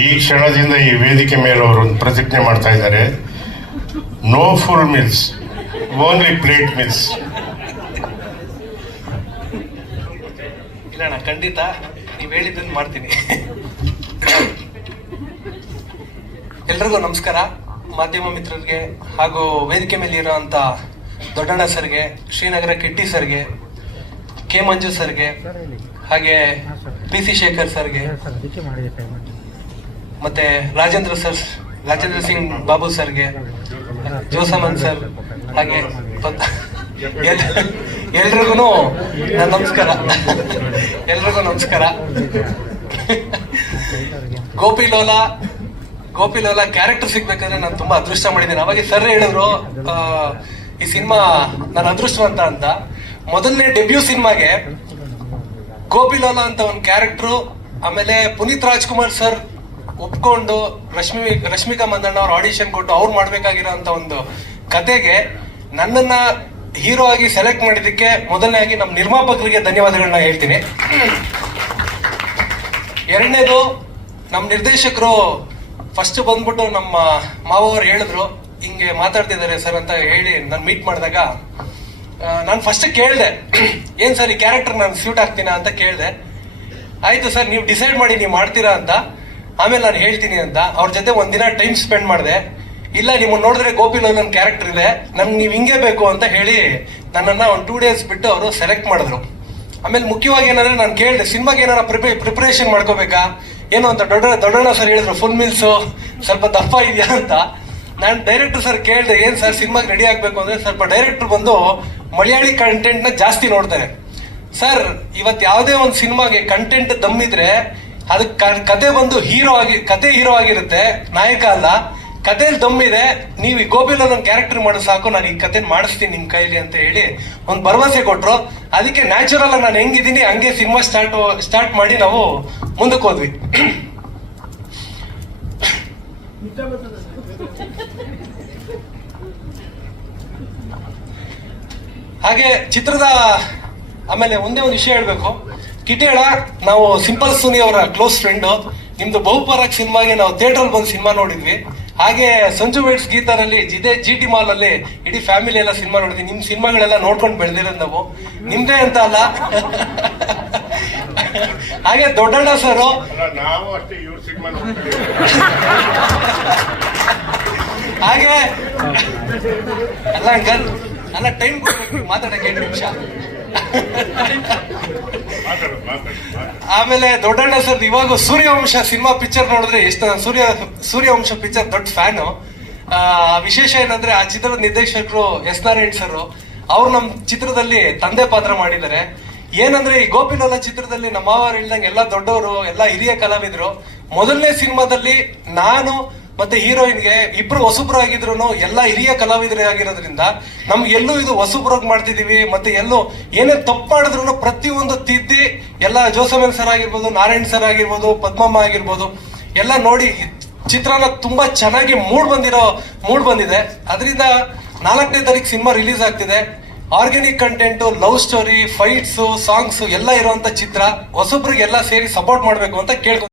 ಈ ಕ್ಷಣದಿಂದ ಈ ವೇದಿಕೆ ಮೇಲೆ ಅವರು ಒಂದು ಪ್ರತಿಜ್ಞೆ ಮಾಡ್ತಾ ಇದ್ದಾರೆ. No full meals only plate meals ಇಲ್ಲಣ್ಣ, ಖಂಡಿತ ನೀವು ಹೇಳಿದ್ದನ್ನು ಮಾಡ್ತೀನಿ. ಎಲ್ರಿಗೂ ನಮಸ್ಕಾರ. ಮಾಧ್ಯಮ ಮಿತ್ರರಿಗೆ ಹಾಗೂ ವೇದಿಕೆ ಮೇಲೆ ಇರೋವಂಥ ದೊಡ್ಡಣ್ಣ ಸರ್ಗೆ, ಶ್ರೀನಗರ ಕಿಟ್ಟಿ ಸರ್ಗೆ, ಕೆ ಮಂಜು ಸರ್ಗೆ, ಹಾಗೆ ಪಿ ಸಿ ಶೇಖರ್ ಸರ್ಗೆ. ಮತ್ತೆ ರಾಜೇಂದ್ರ ಸರ್, ರಾಜೇಂದ್ರ ಸಿಂಗ್ ಬಾಬು ಸರ್ಗೆ, ಜೋಸಮನ್ ಸರ್, ಹಾಗೆ ಎಲ್ರಿಗೂ ನಮಸ್ಕಾರ. ಎಲ್ರಿಗೂ ನಮಸ್ಕಾರ. ಗೋಪಿ ಲೋಲಾ ಗೋಪಿ ಲೋಲಾ ಕ್ಯಾರೆಕ್ಟರ್ ಸಿಗ್ಬೇಕಂದ್ರೆ ನಾನು ತುಂಬಾ ಅದೃಷ್ಟ ಮಾಡಿದ್ದೀನಿ. ಅವಾಗ ಸರ್ ಹೇಳಿದ್ರು ಈ ಸಿನಿಮಾ ನನ್ನ ಅದೃಷ್ಟವಂತ ಅಂತ ಮೊದಲನೇ ಡೆಬ್ಯೂ ಸಿನಿಮಾಗೆ ಗೋಪಿ ಲೋಲಾ ಅಂತ ಒಂದು ಕ್ಯಾರೆಕ್ಟ್ರು, ಆಮೇಲೆ ಪುನೀತ್ ರಾಜ್ಕುಮಾರ್ ಸರ್ ಒಪ್ಕೊಂಡು ರಶ್ಮಿ, ರಶ್ಮಿಕಾ ಮಂದಣ್ಣ ಅವ್ರು ಆಡಿಷನ್ ಕೊಟ್ಟು ಅವ್ರು ಮಾಡ್ಬೇಕಾಗಿರೋ ಒಂದು ಕತೆಗೆ ನನ್ನನ್ನ ಹೀರೋ ಆಗಿ ಸೆಲೆಕ್ಟ್ ಮಾಡಿದ್ದಕ್ಕೆ ಆಗಿ ನಮ್ಮ ನಿರ್ಮಾಪಕರಿಗೆ ಧನ್ಯವಾದಗಳನ್ನ ಹೇಳ್ತೀನಿ. ಎರಡನೇದು ನಮ್ಮ ನಿರ್ದೇಶಕರು ಫಸ್ಟ್ ಬಂದ್ಬಿಟ್ಟು ನಮ್ಮ ಮಾವವರು ಹೇಳಿದ್ರು, ಹಿಂಗೆ ಮಾತಾಡ್ತಿದ್ದಾರೆ ಸರ್ ಅಂತ ಹೇಳಿ ನಾನು ಮೀಟ್ ಮಾಡಿದಾಗ ನಾನು ಫಸ್ಟ್ ಕೇಳಿದೆ, ಏನ್ ಸರ್ ಈ ಕ್ಯಾರೆಕ್ಟರ್ ನಾನು ಸ್ಯೂಟ್ ಆಗ್ತೀನ ಅಂತ ಕೇಳಿದೆ, ಆಯ್ತು ಸರ್ ನೀವು ಡಿಸೈಡ್ ಮಾಡಿ, ನೀವು ಮಾಡ್ತೀರಾ ಅಂತ. ಆಮೇಲೆ ನಾನು ಹೇಳ್ತೀನಿ ಅಂತ. ಅವ್ರ ಜೊತೆ ಒಂದಿನ ಟೈಮ್ ಸ್ಪೆಂಡ್ ಮಾಡಿದೆ. ಇಲ್ಲ ನಿಮ್ಮ ನೋಡಿದ್ರೆ ಗೋಪಿ ನನ್ನ ಕ್ಯಾರೆಕ್ಟರ್ ಇದೆ. ನನ್ಗೆ ನೀವು ಹಿಂಗೆ ಬೇಕು ಅಂತ ಹೇಳಿ ನನ್ನನ್ನು ಒಂದು ಟೂ ಡೇಸ್ ಬಿಟ್ಟು ಅವರು ಸೆಲೆಕ್ಟ್ ಮಾಡಿದ್ರು. ಆಮೇಲೆ ಮುಖ್ಯವಾಗಿ ಏನಂದ್ರೆ ನಾನು ಕೇಳಿದೆ, ಸಿನಿಮಾಗೆ ಏನಾರ ಪ್ರಿಪೇ ಪ್ರಿಪರೇಷನ್ ಮಾಡ್ಕೋಬೇಕಾ? ಏನು ಅಂತ ದೊಡ್ಡ ದೊಡ್ಡಣ್ಣ ಸರ್ ಹೇಳಿದ್ರು, ಫುಲ್ ಮಿಲ್ಸು ಸ್ವಲ್ಪ ದಪ್ಪ ಇದೆಯಾ ಅಂತ. ನಾನು ಡೈರೆಕ್ಟರ್ ಸರ್ ಕೇಳಿದೆ, ಏನ್ ಸರ್ ಸಿನಿಮಾಗೆ ರೆಡಿ ಆಗಬೇಕು ಅಂದ್ರೆ ಸ್ವಲ್ಪ ಡೈರೆಕ್ಟರ್ ಬಂದು ಮಲಯಾಳಿ ಕಂಟೆಂಟ್ನ ಜಾಸ್ತಿ ನೋಡ್ತಾರೆ. ಸರ್ ಇವತ್ತು ಯಾವುದೇ ಒಂದು ಸಿನಿಮಾಗೆ ಕಂಟೆಂಟ್ ದಮ್ಮಿದ್ರೆ ಅದಕ್ಕೆ ಕತೆ ಬಂದು ಹೀರೋ ಆಗಿ, ಕತೆ ಹೀರೋ ಆಗಿರುತ್ತೆ. ನಾಯಕ ಅಲ್ಲ. ಕಥೆಯಲ್ಲಿ ದಮ್ಮಿದೆ. ನೀವು ಈ ಗೋಪಿಲ ನನ್ನ ಕ್ಯಾರೆಕ್ಟರ್ ಮಾಡೋ ಸಾಕು, ನಾನು ಈ ಕತೆ ಮಾಡಿಸ್ತೀನಿ ನಿಮ್ಮ ಕೈಲಿ ಅಂತ ಹೇಳಿ ಒಂದು ಭರವಸೆ ಕೊಟ್ಟರು ಅದಕ್ಕೆ ನ್ಯಾಚುರಲ್ ನಾನು ಹೆಂಗಿದ್ದೀನಿ, ಹಂಗೆ ಸಿನಿಮಾ ಸ್ಟಾರ್ಟ್ ಸ್ಟಾರ್ಟ್ ಮಾಡಿ ನಾವು ಮುಂದಕ್ಕೆ ಹೋದ್ವಿ. ಹಾಗೆ ಚಿತ್ರದ ಆಮೇಲೆ ಒಂದೇ ಒಂದು ವಿಷಯ ಹೇಳ್ಬೇಕು. ಕಿಟೇಳ ನಾವು ಸಿಂಪಲ್ ಸುನಿ ಅವರ ಕ್ಲೋಸ್ ಫ್ರೆಂಡ್ ನಿಮ್ದು ಬಹುಪರಾಕ್ ಸಿನಿಮಾಗೆ ನಾವು ಥಿಯೇಟರ್ ಬಂದು ಸಿನಿಮಾ ನೋಡಿದ್ವಿ. ಹಾಗೆ ಸಂಜು ವೇಟ್ಸ್ ಗೀತಾನಲ್ಲಿ ಇದೇ ಜಿ ಟಿ ಮಾಲ್ ಅಲ್ಲಿ ಇಡೀ ಫ್ಯಾಮಿಲಿ ಎಲ್ಲ ಸಿನಿಮಾ ನೋಡಿದ್ವಿ. ನಿಮ್ ಸಿನಿಮಾಗಳೆಲ್ಲ ನೋಡ್ಕೊಂಡು ಬೆಳೆದಿರೋದು ನಾವು. ನಿಮ್ದೇ ಅಂತ ಅಲ್ಲ? ಹಾಗೆ ದೊಡ್ಡಣ್ಣ ಸರ್ ನಾವು ಅಷ್ಟೇ ಇವ್ರ ಸಿನಿಮಾ ಹಾಗೆ ಅಲ್ಲ ಅಂಕಲ್ ಅಲ್ಲ ಟೈಮ್ ಕೊಡ್ಬೇಕು ಮಾತಾಡಕ್ಕೆ ಎರಡು ನಿಮಿಷ. ಆಮೇಲೆ ದೊಡ್ಡಣ್ಣ ಸರ್ ಇವಾಗ ಸೂರ್ಯವಂಶ ಸಿನಿಮಾ ಪಿಕ್ಚರ್ ನೋಡಿದ್ರೆ ಎಷ್ಟು ಸೂರ್ಯ ಸೂರ್ಯವಂಶ ಪಿಕ್ಚರ್ ದೊಡ್ಡ ಫ್ಯಾನು ವಿಶೇಷ ಏನಂದ್ರೆ ಆ ಚಿತ್ರದ ನಿರ್ದೇಶಕರು ಎಸ್ ನಾರಾಯಣ್ ಸರ್ ಅವ್ರು ನಮ್ಮ ಚಿತ್ರದಲ್ಲಿ ತಂದೆ ಪಾತ್ರ ಮಾಡಿದ್ದಾರೆ. ಏನಂದ್ರೆ ಈ ಗೋಪಿಲೋಲ ಚಿತ್ರದಲ್ಲಿ ನಮ್ಮ ಹೇಳ್ದಂಗೆ ಎಲ್ಲ ದೊಡ್ಡವರು, ಎಲ್ಲ ಹಿರಿಯ ಕಲಾವಿದರು. ಮೊದಲನೇ ಸಿನಿಮಾದಲ್ಲಿ ನಾನು ಮತ್ತೆ ಹೀರೋಯಿನ್ಗೆ ಇಬ್ರು ಹೊಸಬ್ರು ಆಗಿದ್ರು ಎಲ್ಲ ಹಿರಿಯ ಕಲಾವಿದರೇ ಆಗಿರೋದ್ರಿಂದ ನಮ್ಗೆ ಎಲ್ಲೂ ಇದು ಹೊಸಬ್ರಾಗ್ ಮಾಡ್ತಿದೀವಿ, ಮತ್ತೆ ಎಲ್ಲೂ ಏನೇ ತಪ್ಪು ಮಾಡಿದ್ರು ಪ್ರತಿಯೊಂದು ತಿದ್ದಿ ಎಲ್ಲ ಜೋಸಮನ್ ಸರ್ ಆಗಿರ್ಬೋದು, ನಾರಾಯಣ್ ಸರ್ ಆಗಿರ್ಬೋದು, ಪದ್ಮಮ್ಮ ಆಗಿರ್ಬೋದು, ಎಲ್ಲ ನೋಡಿ ಚಿತ್ರನ ತುಂಬಾ ಚೆನ್ನಾಗಿ ಮೂಡ್ ಬಂದಿರೋ, ಮೂಡ್ ಬಂದಿದೆ. ಅದರಿಂದ ನಾಲ್ಕನೇ ತಾರೀಕು ಸಿನಿಮಾ ರಿಲೀಸ್ ಆಗ್ತಿದೆ. Organic content, love story, fights, songs ಎಲ್ಲ ಇರುವಂತ ಚಿತ್ರ, ಹೊಸಬ್ರಿಗೆಲ್ಲ ಸೇರಿ ಸಪೋರ್ಟ್ ಮಾಡಬೇಕು ಅಂತ ಕೇಳ್ಕೊ